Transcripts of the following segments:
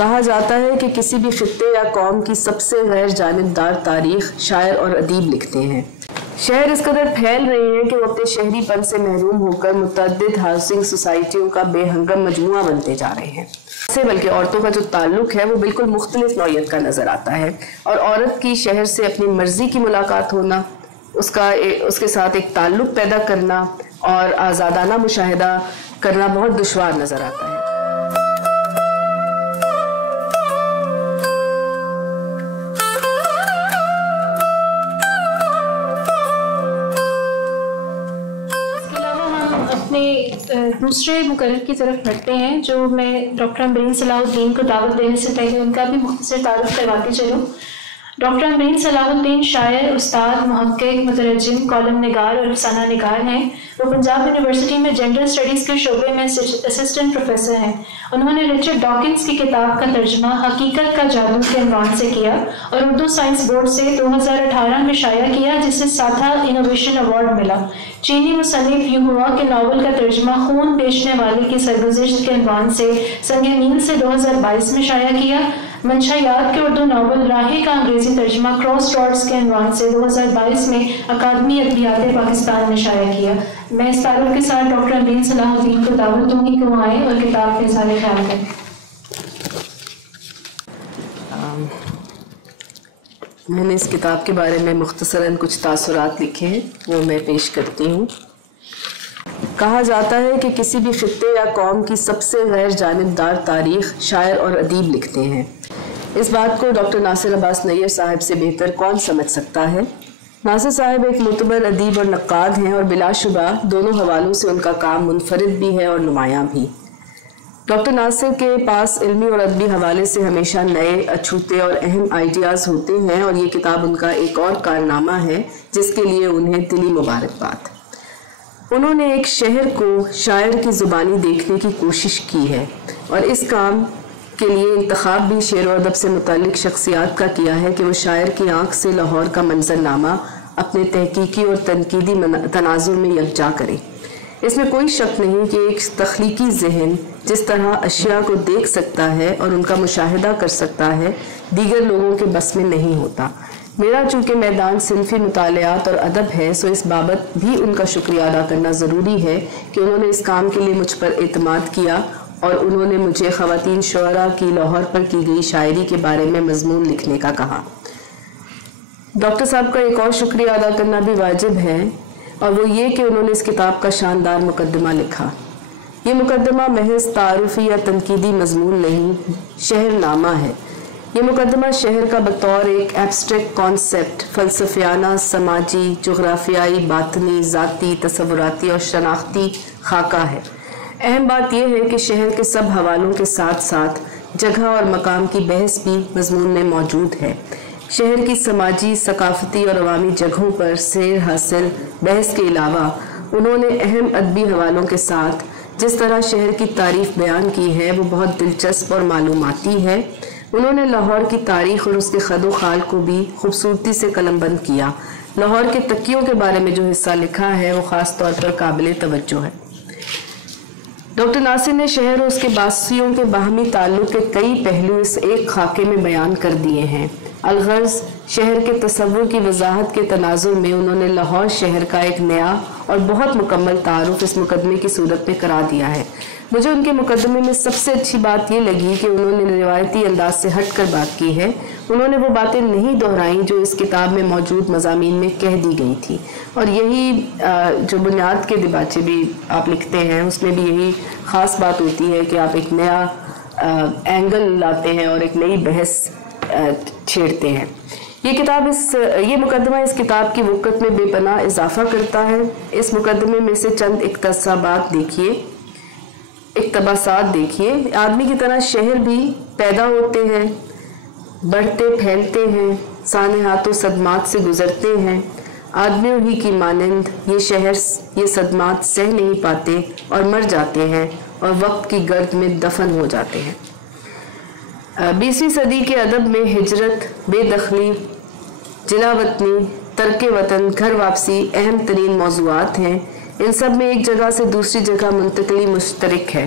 کہا جاتا ہے کہ کسی بھی خطے یا قوم کی سب سے غیر جانبدار تاریخ شاعر اور ادیب لکھتے ہیں۔ شہر اس قدر پھیل رہے ہیں کہ وہ اپنے شہری پن سے محروم ہو کر متعدد ہاؤسنگ سوسائٹیوں کا بے ہنگم مجموعہ بنتے جا رہے ہیں، بلکہ عورتوں کا جو تعلق ہے وہ بالکل مختلف نوعیت کا نظر آتا ہے، اور عورت کی شہر سے اپنی مرضی کی ملاقات ہونا، اس کے ساتھ ایک تعلق پیدا کرنا اور آزادانہ مشاہدہ کرنا بہت دشوار نظر آتا ہے۔ دوسرے مقرر کی طرف بڑھتے ہیں، جو میں ڈاکٹر امبرین صلاح الدین کو دعوت دینے سے پہلے ان کا بھی مختصر تعارف کرواتے چلوں۔ ڈاکٹر امبرین صلاح الدین شاعر، استاد، محقق، مترجم، کالم نگار اور افسانہ نگار ہیں۔ وہ پنجاب یونیورسٹی میں جنڈر اسٹڈیز کے شعبے میں اسسٹنٹ پروفیسر ہیں۔ انہوں نے رچرڈ ڈاکنز کی کتاب کا ترجمہ حقیقت کا جادو کے عنوان سے کیا اور اردو سائنس بورڈ سے 2018 میں شائع کیا، جسے ساتھا انوویشن ایوارڈ ملا۔ چینی مصنف یوں ہوا کہ ناول کا ترجمہ خون بیچنے والے کی سرگزشت کے عنوان سے سنگ میل سے 2022 میں شائع کیا۔ منشا یاد کے اردو ناول راہی کا انگریزی ترجمہ کراس روڈز کے عنوان سے 2022 میں اکادمی ادبیات پاکستان نے شائع کیا۔ میں اس تعارف کے ساتھ ڈاکٹر امبرین صلاح الدین کو دعوت دوں گی کہ وہ آئیں اور کتاب کے اظہار خیال کریں۔ میں نے اس کتاب کے بارے میں مختصراً کچھ تاثرات لکھے ہیں، وہ میں پیش کرتی ہوں۔ کہا جاتا ہے کہ کسی بھی خطے یا قوم کی سب سے غیر جانبدار تاریخ شاعر اور ادیب لکھتے ہیں۔ اس بات کو ڈاکٹر ناصر عباس نیر صاحب سے بہتر کون سمجھ سکتا ہے؟ ناصر صاحب ایک معتبر ادیب اور نقاد ہیں، اور بلا شبہ دونوں حوالوں سے ان کا کام منفرد بھی ہے اور نمایاں بھی۔ ڈاکٹر ناصر کے پاس علمی اور ادبی حوالے سے ہمیشہ نئے، اچھوتے اور اہم آئیڈیاز ہوتے ہیں، اور یہ کتاب ان کا ایک اور کارنامہ ہے جس کے لیے انہیں دلی مبارکباد۔ انہوں نے ایک شہر کو شاعر کی زبانی دیکھنے کی کوشش کی ہے، اور اس کام کے لیے انتخاب بھی شعر و ادب سے متعلق شخصیات کا کیا ہے کہ وہ شاعر کی آنکھ سے لاہور کا منظرنامہ اپنے تحقیقی اور تنقیدی تناظر میں یکجا کرے۔ اس میں کوئی شک نہیں کہ ایک تخلیقی ذہن جس طرح اشیاء کو دیکھ سکتا ہے اور ان کا مشاہدہ کر سکتا ہے، دیگر لوگوں کے بس میں نہیں ہوتا۔ میرا چونکہ میدان صنفی مطالعات اور ادب ہے، سو اس بابت بھی ان کا شکریہ ادا کرنا ضروری ہے کہ انہوں نے اس کام کے لیے مجھ پر اعتماد کیا، اور انہوں نے مجھے خواتین شعراء کی لاہور پر کی گئی شاعری کے بارے میں مضمون لکھنے کا کہا۔ ڈاکٹر صاحب کا ایک اور شکریہ ادا کرنا بھی واجب ہے، اور وہ یہ کہ انہوں نے اس کتاب کا شاندار مقدمہ لکھا۔ یہ مقدمہ محض تعارفی یا تنقیدی مضمون نہیں، شہر نامہ ہے۔ یہ مقدمہ شہر کا بطور ایک ایبسٹریکٹ کانسیپٹ، فلسفیانہ، سماجی، جغرافیائی، باطنی، ذاتی، تصوراتی اور شناختی خاکہ ہے۔ اہم بات یہ ہے کہ شہر کے سب حوالوں کے ساتھ ساتھ جگہ اور مقام کی بحث بھی مضمون میں موجود ہے۔ شہر کی سماجی، ثقافتی اور عوامی جگہوں پر سیر حاصل بحث کے علاوہ انہوں نے اہم ادبی حوالوں کے ساتھ جس طرح شہر کی تعریف بیان کی ہے وہ بہت دلچسپ اور معلوماتی ہے۔ انہوں نے لاہور کی تاریخ اور اس کے خد و خال کو بھی خوبصورتی سے قلم بند کیا۔ لاہور کے تکیوں کے بارے میں جو حصہ لکھا ہے وہ خاص طور پر قابل توجہ ہے۔ ڈاکٹر ناصر نے شہر اور اس کے باسیوں کے باہمی تعلق کے کئی پہلو اس ایک خاکے میں بیان کر دیے ہیں۔ الغرض شہر کے تصور کی وضاحت کے تناظر میں انہوں نے لاہور شہر کا ایک نیا اور بہت مکمل تعارف اس مقدمے کی صورت میں کرا دیا ہے۔ مجھے ان کے مقدمے میں سب سے اچھی بات یہ لگی کہ انہوں نے روایتی انداز سے ہٹ کر بات کی ہے۔ انہوں نے وہ باتیں نہیں دہرائیں جو اس کتاب میں موجود مضامین میں کہہ دی گئی تھی، اور یہی جو بنیاد کے دیباچے بھی آپ لکھتے ہیں اس میں بھی یہی خاص بات ہوتی ہے کہ آپ ایک نیا اینگل لاتے ہیں اور ایک نئی بحث چھیڑتے ہیں۔ یہ مقدمہ اس کتاب کی وقت میں بے پناہ اضافہ کرتا ہے۔ اس مقدمے میں سے چند اقتباسات دیکھیے۔ آدمی کی طرح شہر بھی پیدا ہوتے ہیں، بڑھتے پھیلتے ہیں، سانحات و صدمات سے گزرتے ہیں۔ آدمیوں ہی کی مانند یہ شہر یہ صدمات سہ نہیں پاتے اور مر جاتے ہیں اور وقت کی گرد میں دفن ہو جاتے ہیں۔ 20ویں صدی کے ادب میں ہجرت، بے دخلی، جلا وطنی، ترک وطن، گھر واپسی اہم ترین موضوعات ہیں۔ ان سب میں ایک جگہ سے دوسری جگہ منتقلی مشترک ہے۔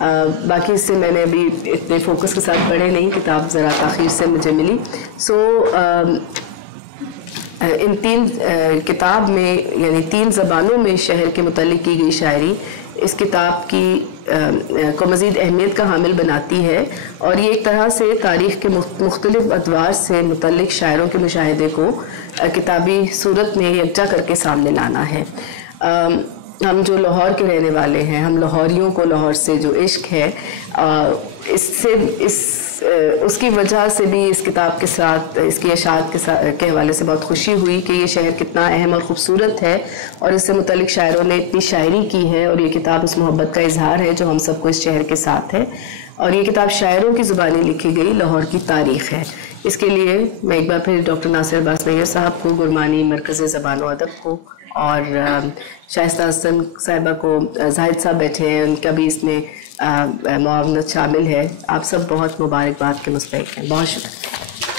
باقی اس سے میں نے ابھی اتنے فوکس کے ساتھ پڑھے نہیں، کتاب ذرا تاخیر سے مجھے ملی. ان 3 کتاب میں یعنی 3 زبانوں میں شہر کے متعلق کی گئی شاعری اس کتاب کی کو مزید اہمیت کا حامل بناتی ہے، اور یہ ایک طرح سے تاریخ کے مختلف ادوار سے متعلق شاعروں کے مشاہدے کو کتابی صورت میں یکجا کر کے سامنے لانا ہے. ہم جو لاہور کے رہنے والے ہیں، ہم لاہوریوں کو لاہور سے جو عشق ہے اس کی وجہ سے بھی اس کتاب کے ساتھ اس کی اشاعت کے حوالے سے بہت خوشی ہوئی کہ یہ شہر کتنا اہم اور خوبصورت ہے، اور اس سے متعلق شاعروں نے اتنی شاعری کی ہے، اور یہ کتاب اس محبت کا اظہار ہے جو ہم سب کو اس شہر کے ساتھ ہے. اور یہ کتاب شاعروں کی زبانی لکھی گئی لاہور کی تاریخ ہے. اس کے لیے میں ایک بار پھر ڈاکٹر ناصر عباس میّر صاحب کو، گرمانی مرکز زبان و ادب کو، اور شائستہ حسن صاحبہ کو، زاہد صاحب بیٹھے ہیں، ان کا بھی اس میں معاونت شامل ہے، آپ سب بہت مبارکباد کے مستحق ہیں. بہت شکریہ.